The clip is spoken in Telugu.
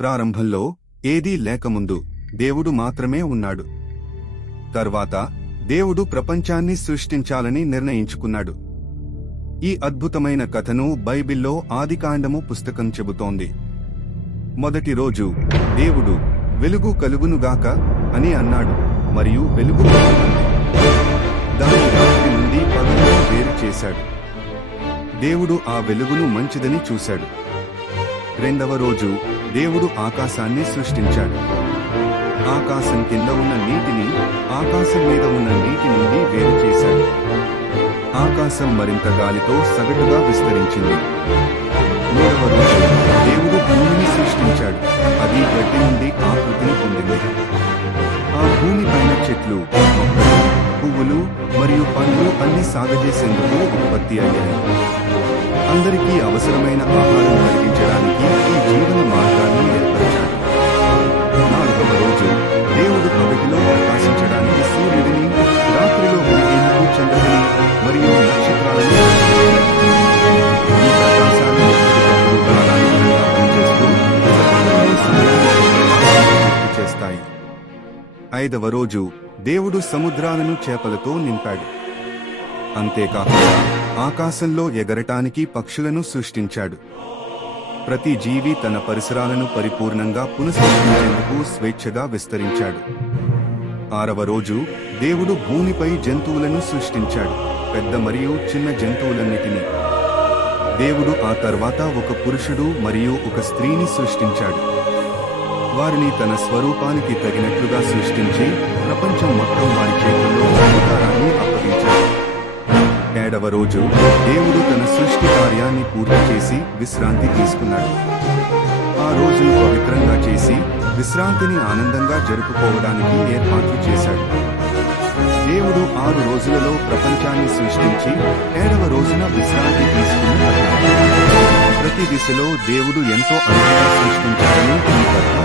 ప్రారంభంలో ఏదీ లేకముందు దేవుడు మాత్రమే ఉన్నాడు. తర్వాత దేవుడు ప్రపంచాన్ని సృష్టించాలని నిర్ణయించుకున్నాడు. ఈ అద్భుతమైన కథను బైబిల్లో ఆదికాండము పుస్తకం చెబుతోంది. మొదటి రోజు దేవుడు వెలుగు కలుగునుగాక అని అన్నాడు, మరియు వెలుగు కలుగుతుంది. దాని రాత్రి నుండి పగలును వేరు చేశాడు. దేవుడు ఆ వెలుగును మంచిదని చూశాడు. రెండవ రోజు దేవుడు ఆకాశాన్ని సృష్టించాడు. ఆకాశం కింద ఉన్న నీటిని ఆకాశం మీద ఉన్న నీటి నుండి వేరు చేశాడు. ఆకాశం మరింత గాలితో సగటుగా విస్తరించింది. మూడవ రోజు దేవుడు భూమిని సృష్టించాడు. అది గడ్డి నుండి ఆకృతిని పొందింది. ఆ భూమి పైన చెట్లు, మొక్కలు, పువ్వులు మరియు పండ్లు అన్ని సాగజేసేందుకు ఉత్పత్తి అయ్యాయి. అందరికీ అవసరమైన ఆహారం కలిగించడానికి ఈ జీవన మార్గాన్ని ఏర్పరిచాడు. నాలుగవ రోజు దేవుడు పగటిలో ప్రకాశించడానికి సూర్యుడిని, రాత్రిలో వెలిగేందుకు చంద్రుడిని మరియు నక్షత్రాలను ఈ ప్రకాశాలను ఎప్పటికప్పుడు కాలానుగుణంగా పనిచేస్తూ సకాలంలో సమయాన్ని గుర్తు చేస్తాయి. ఐదవ రోజు దేవుడు సముద్రాలను చేపలతో నింపాడు. అంతేకాకుండా ఆకాశంలో ఎగరటానికి పక్షులను సృష్టించాడు. ప్రతి జీవి తన పరిసరాలను పరిపూర్ణంగా పునఃస్థాపించేందుకు స్వేచ్ఛగా విస్తరించాడు. ఆరవ రోజు దేవుడు భూమిపై జంతువులను సృష్టించాడు, పెద్ద మరియు చిన్న జంతువులన్నిటినీ. దేవుడు ఆ తర్వాత ఒక పురుషుడు మరియు ఒక స్త్రీని సృష్టించాడు. వారిని తన స్వరూపానికి తగినట్లుగా సృష్టించి ప్రపంచం మొత్తం వారి చేతుల్లో అధికారాన్ని అప్పగించాడు. ఏడవ రోజు దేవుడు తన సృష్టి కార్యాన్ని పూర్తి చేసి విశ్రాంతి తీసుకున్నాడు. ఆ రోజును పవిత్రంగా చేసి విశ్రాంతిని ఆనందంగా జరుపుకోవడానికి ఏర్పాట్లు చేశాడు. దేవుడు 6 రోజులలో ప్రపంచాన్ని సృష్టించి 7వ రోజున విశ్రాంతి తీసుకుని ప్రతి దిశలో దేవుడు ఎంతో అందంగా సృష్టించాడని ఈ కథ